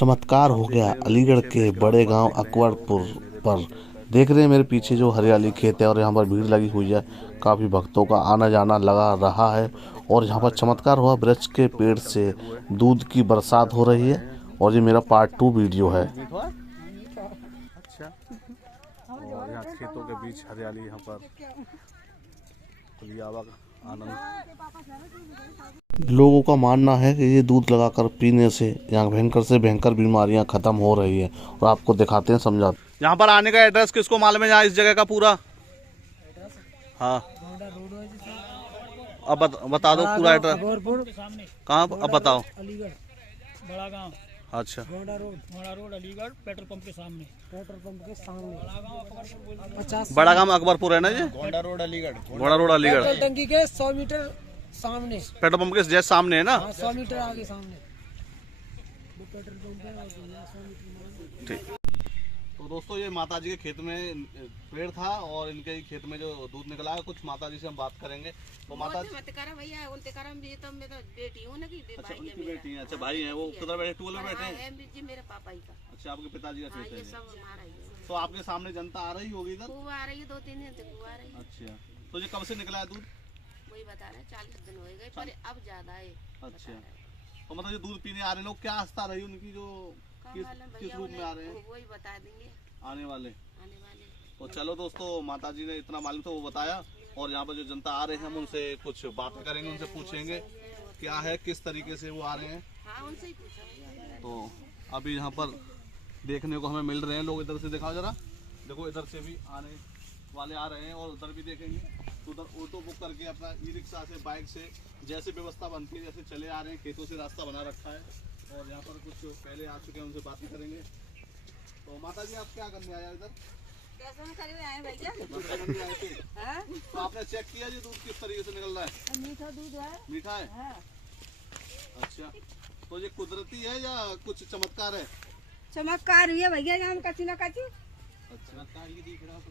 चमत्कार हो गया अलीगढ़ के बड़े गांव अकबरपुर पर। देख रहे हैं मेरे पीछे जो हरियाली खेत है और यहाँ पर भीड़ लगी हुई है। काफ़ी भक्तों का आना जाना लगा रहा है और यहाँ पर चमत्कार हुआ, वृक्ष के पेड़ से दूध की बरसात हो रही है। और ये मेरा पार्ट 2 वीडियो है। अच्छा, और यहाँ खेतों के बीच हरियाली, यहाँ पर खुली हवा का आनंद। लोगों का मानना है कि ये दूध लगाकर पीने से यहाँ भयंकर से भयंकर बीमारियां खत्म हो रही है और आपको दिखाते हैं, समझाते हैं। यहाँ पर आने का एड्रेस किसको मालूम है? यहाँ इस जगह का पूरा? हाँ, अब बता दो पूरा एड्रेस कहाँ, अब बताओ। अलीगढ़ बड़ा गांव। अच्छा, मोड़ा रोड अलीगढ़, पेट्रोल पंप के सामने। बड़ा गांव अकबरपुर है ना जी? Gonda road Aligarh. Gonda road Aligarh, petrol टंकी के 100 मीटर सामने। पेट्रोल पंप के जस्ट सामने है ना? 100 मीटर आगे सामने पेट्रोल पंप है। ठीक। तो दोस्तों, ये माताजी के खेत में पेड़ था और इनके खेत में जो दूध निकला है, कुछ माताजी से हम बात करेंगे। तो माता भैया उनते करम भी तो मैं तो बेटी हूं ना कि अच्छा, उनकी बेटी है। अच्छा, भाई हैं वो किधर बैठे? टूल में बैठे हैं जी, मेरे पापा ही का। अच्छा, आपके पिताजी का खेत ये है। सब हमारा ही है। तो आपके सामने जनता आ रही होगी इधर? खूब आ रही है, 2-3 दिन से खूब आ रही है। अच्छा, तो ये कब से निकला है दूध? वही बता रहे 40 दिन हो गए, पर अब ज्यादा है। अच्छा, तो मतलब ये दूध पीने आ रहे लोग, क्या आस्था रही उनकी, जो किस रूप में आ रहे हैं? वही बता देंगे आने वाले। आने तो चलो दोस्तों, माताजी ने इतना मालूम था वो बताया, और यहाँ पर जो जनता आ रहे हैं हम उनसे कुछ बात करेंगे, उनसे पूछेंगे क्या है, किस तरीके से वो आ रहे हैं। हाँ, उनसे ही पूछा। तो अभी यहाँ पर देखने को हमें मिल रहे हैं लोग। इधर से दिखाओ जरा, देखो इधर से भी आने वाले आ रहे हैं और उधर भी देखेंगे। तो उधर ऑटो बुक करके अपना ई रिक्शा से, बाइक से, जैसे व्यवस्था बनती है जैसे चले आ रहे हैं। खेतों से रास्ता बना रखा है और यहाँ पर कुछ पहले आ चुके हैं, उनसे बातें करेंगे। तो माता जी, आप क्या करने आए इधर? भैया तो आपने चेक किया जी दूध किस तरीके से निकल रहा है? मीठा दूध है। मीठा है? अच्छा, तो ये कुदरती है या कुछ चमत्कार है? चमत्कार हुई है भैया, यहाँ कच्ची ना कच्ची। अच्छा, दिख रहा तो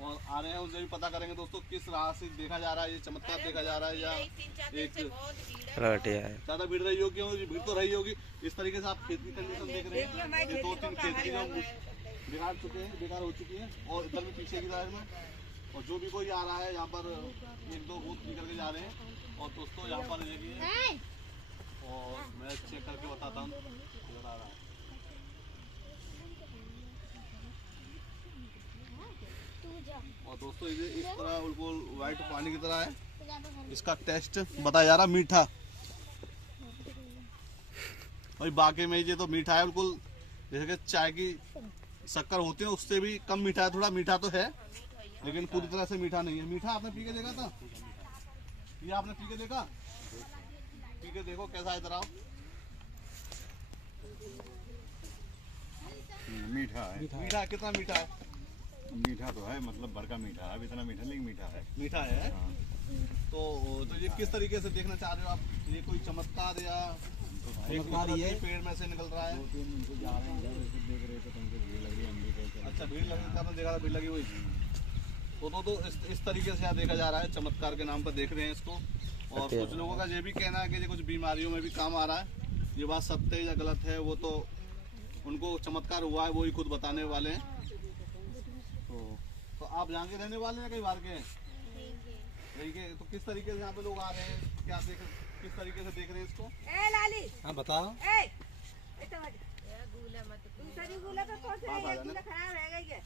और आ रहे हैं, उनसे भी पता करेंगे दोस्तों किस राह से देखा जा रहा है, ये चमत्कार देखा जा रहा है या एक ज्यादा भीड़ रही होगी? क्योंकि भीड़ तो रही होगी। इस तरीके से आप खेत की कंडीशन देख रहे हैं, ये 2-3 खेत की बिगाड़ चुके हैं, बेकार हो चुकी है। और इधर भी पीछे की साइड में, और जो भी कोई आ रहा है यहाँ पर 1-2 बूथ निकल के जा रहे हैं। और दोस्तों यहाँ पर देखिए, और मैं चेक करके बताता हूँ इधर आ रहा है। और दोस्तों ये इस तरह बिल्कुल व्हाइट पानी की तरह है। इसका टेस्ट बताया जा रहा मीठा, भाई बाकी में ये तो मीठा है बिल्कुल, जैसे कि चाय की शक्कर होती है उससे भी कम मीठा है। थोड़ा मीठा तो है लेकिन पूरी तरह से मीठा नहीं है। मीठा आपने पी के देखा था? ये आपने पी के देखा? पी के देखो कैसा है, इधर आओ। मीठा है। मीठा कितना मीठा है? मीठा तो है, मतलब बड़का मीठा है, अब इतना मीठा लेकिन मीठा है। मीठा है। हाँ। तो ये किस तरीके से देखना चाह रहे हो आप? ये कोई चमत्कार या पेड़ में से निकल रहा है? 2-3 दिन से जा रहे हैं, देख रहे थे, तुमसे भीड़ लगी, हम भी गए। अच्छा, भीड़ लगी, आपने देखा था भीड़ लगी हुई? तो इस तरीके से यहाँ देखा जा रहा है, चमत्कार के नाम पर देख रहे हैं इसको। और कुछ लोगों का ये भी कहना है कि ये कुछ बीमारियों में भी काम आ रहा है। ये बात सत्य है या गलत है वो तो उनको चमत्कार हुआ है, वो ही खुद बताने वाले हैं। तो आप यहाँ के रहने वाले हैं, कई बार के हैं? तो किस तरीके से यहाँ पे लोग आ रहे हैं, क्या किस तरीके से देख रहे हैं इसको? लाली हाँ बताओ।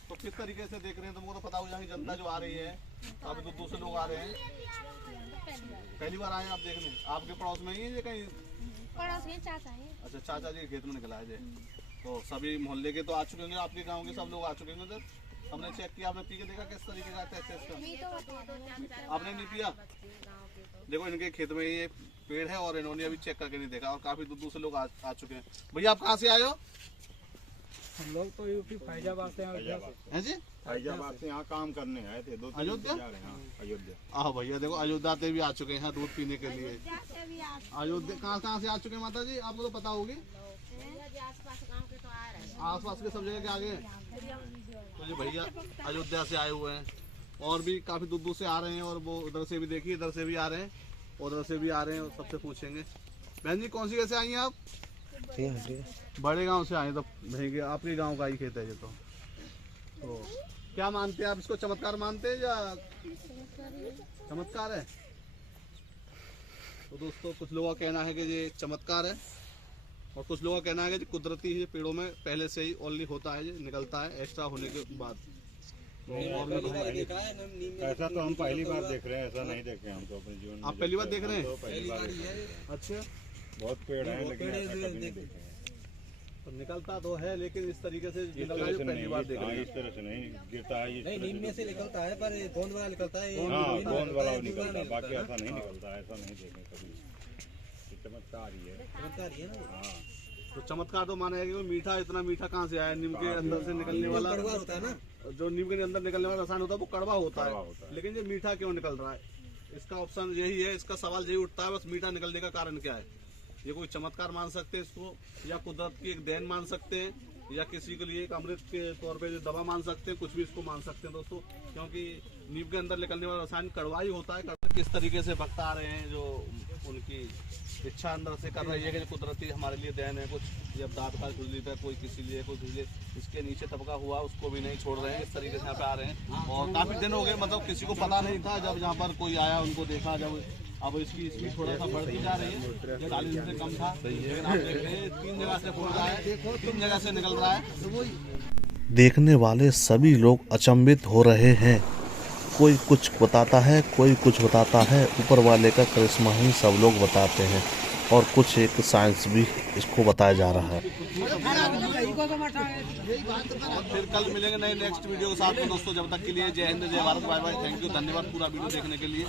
तो किस तरीके से देख रहे हैं? तुमको तो पता हो, यहाँ की जनता जो आ रही है, काफी दूर दूर से लोग आ रहे हैं। पहली बार आए आप देखने? आपके पड़ोस में ही है ये कहीं? पड़ोस में चाचा है। अच्छा, चाचा जी खेत में निकला है ये। तो सभी मोहल्ले के तो आ चुके होंगे, आपके गाँव के सब लोग आ चुके होंगे इधर। हमने चेक किया, आपने पी के देखा किस तरीके का टेस्ट? आपने नहीं पिया? देखो इनके खेत में ये पेड़ है और इन्होंने अभी चेक करके नहीं देखा, और काफी दूर दूर से लोग आ चुके हैं। भैया आप कहाँ से आए हो? हम लोग तो यूपी फैजाबाद से हैं जी? फैजाबाद से यहाँ काम करने आए थे। 2-3 अयोध्या? अयोध्या। हाँ भैया देखो, अयोध्या से भी आ चुके हैं यहाँ दूध पीने के लिए। अयोध्या कहाँ से आ चुके हैं माता जी? आपको तो पता होगी। आसपास के सब जगह के आगे। तो ये भैया अयोध्या से आए हुए हैं और भी काफी दूर दूर से आ रहे हैं, और वो उधर से भी देखिए, इधर से भी आ रहे हैं और उधर से भी आ रहे हैं, और सबसे पूछेंगे। बहन जी कौन सी जगह से आई हैं आप? बड़े गांव से आए तो नहीं, आपके गांव का ही खेत है ये तो क्या मानते हैं आप इसको, चमत्कार मानते हैं या चमत्कार है? तो दोस्तों कुछ लोगों का कहना है कि ये चमत्कार है और कुछ लोगों का कहना है कि कुदरती ही पेड़ों में पहले से ही ओनली होता है, ये निकलता है एक्स्ट्रा होने के बाद। ऐसा तो हम पहली बार देख रहे हैं, ऐसा नहीं देखे हम तो अपने जीवन में। आप पहली बार देख रहे हैं? तो पहली बार अच्छा, बहुत पेड़ हैं लेकिन ऐसा कभी नहीं देखे हैं। तो निकलता तो है लेकिन इस तरीके से इस निकल रहा तरह है से पहली बार देख नहीं, रहे इस तरह से नहीं गिरता है। नहीं, नीम में से निकलता है पर गोंद वाला निकलता है। हाँ, गोंद वाला निकलता है, बाकी ऐसा नहीं निकलता, ऐसा नहीं देखे कभी। ये चमत्कार ही है। चमत्कार ही है ना। हाँ, तो चमत्कार तो माना है कि मीठा, इतना मीठा कहाँ से आया? नीम के अंदर से निकलने वाला कड़वा होता है ना, जो नीम के अंदर निकलने वाला रसायन होता है वो कड़वा होता कड़वा है, होता है। लेकिन ये मीठा क्यों निकल रहा है? इसका ऑप्शन यही है, इसका सवाल यही उठता है बस, मीठा निकलने का कारण क्या है? ये कोई चमत्कार मान सकते हैं इसको, या कुदरत की एक देन मान सकते हैं, या किसी के लिए एक अमृत के तौर पे दवा मान सकते हैं, कुछ भी इसको मान सकते हैं दोस्तों, क्योंकि नीम के अंदर निकलने वाला रसायन कड़वा ही होता है। किस तरीके से भक्त आ रहे हैं जो उनकी इच्छा अंदर से कर रही है कि कुदरती हमारे लिए देन है कुछ, जब दांत का खुजली पे कोई किसी लिए कोई खुजली इसके नीचे तबका हुआ उसको भी नहीं छोड़ रहे हैं, इस तरीके से यहाँ पे आ रहे हैं। और काफी दिन हो गए, मतलब किसी को पता नहीं था, जब यहाँ पर कोई आया उनको देखा, जब अब इसकी स्पीड थोड़ा सा बढ़ती जा रही है, 40 से कम था, लेकिन आप देख रहे हैं 3 जगह से फूल रहा है, 3 जगह से निकल रहा है। देखने वाले सभी लोग अचंभित हो रहे हैं, कोई कुछ बताता है, कोई कुछ बताता है, ऊपर वाले का करिश्मा ही सब लोग बताते हैं और कुछ एक साइंस भी इसको बताया जा रहा है। और फिर कल मिलेंगे नए नेक्स्ट वीडियो के साथ में दोस्तों, जब तक के लिए जय हिंद, जय Bharat, bye bye, thank you, धन्यवाद पूरा वीडियो देखने के लिए।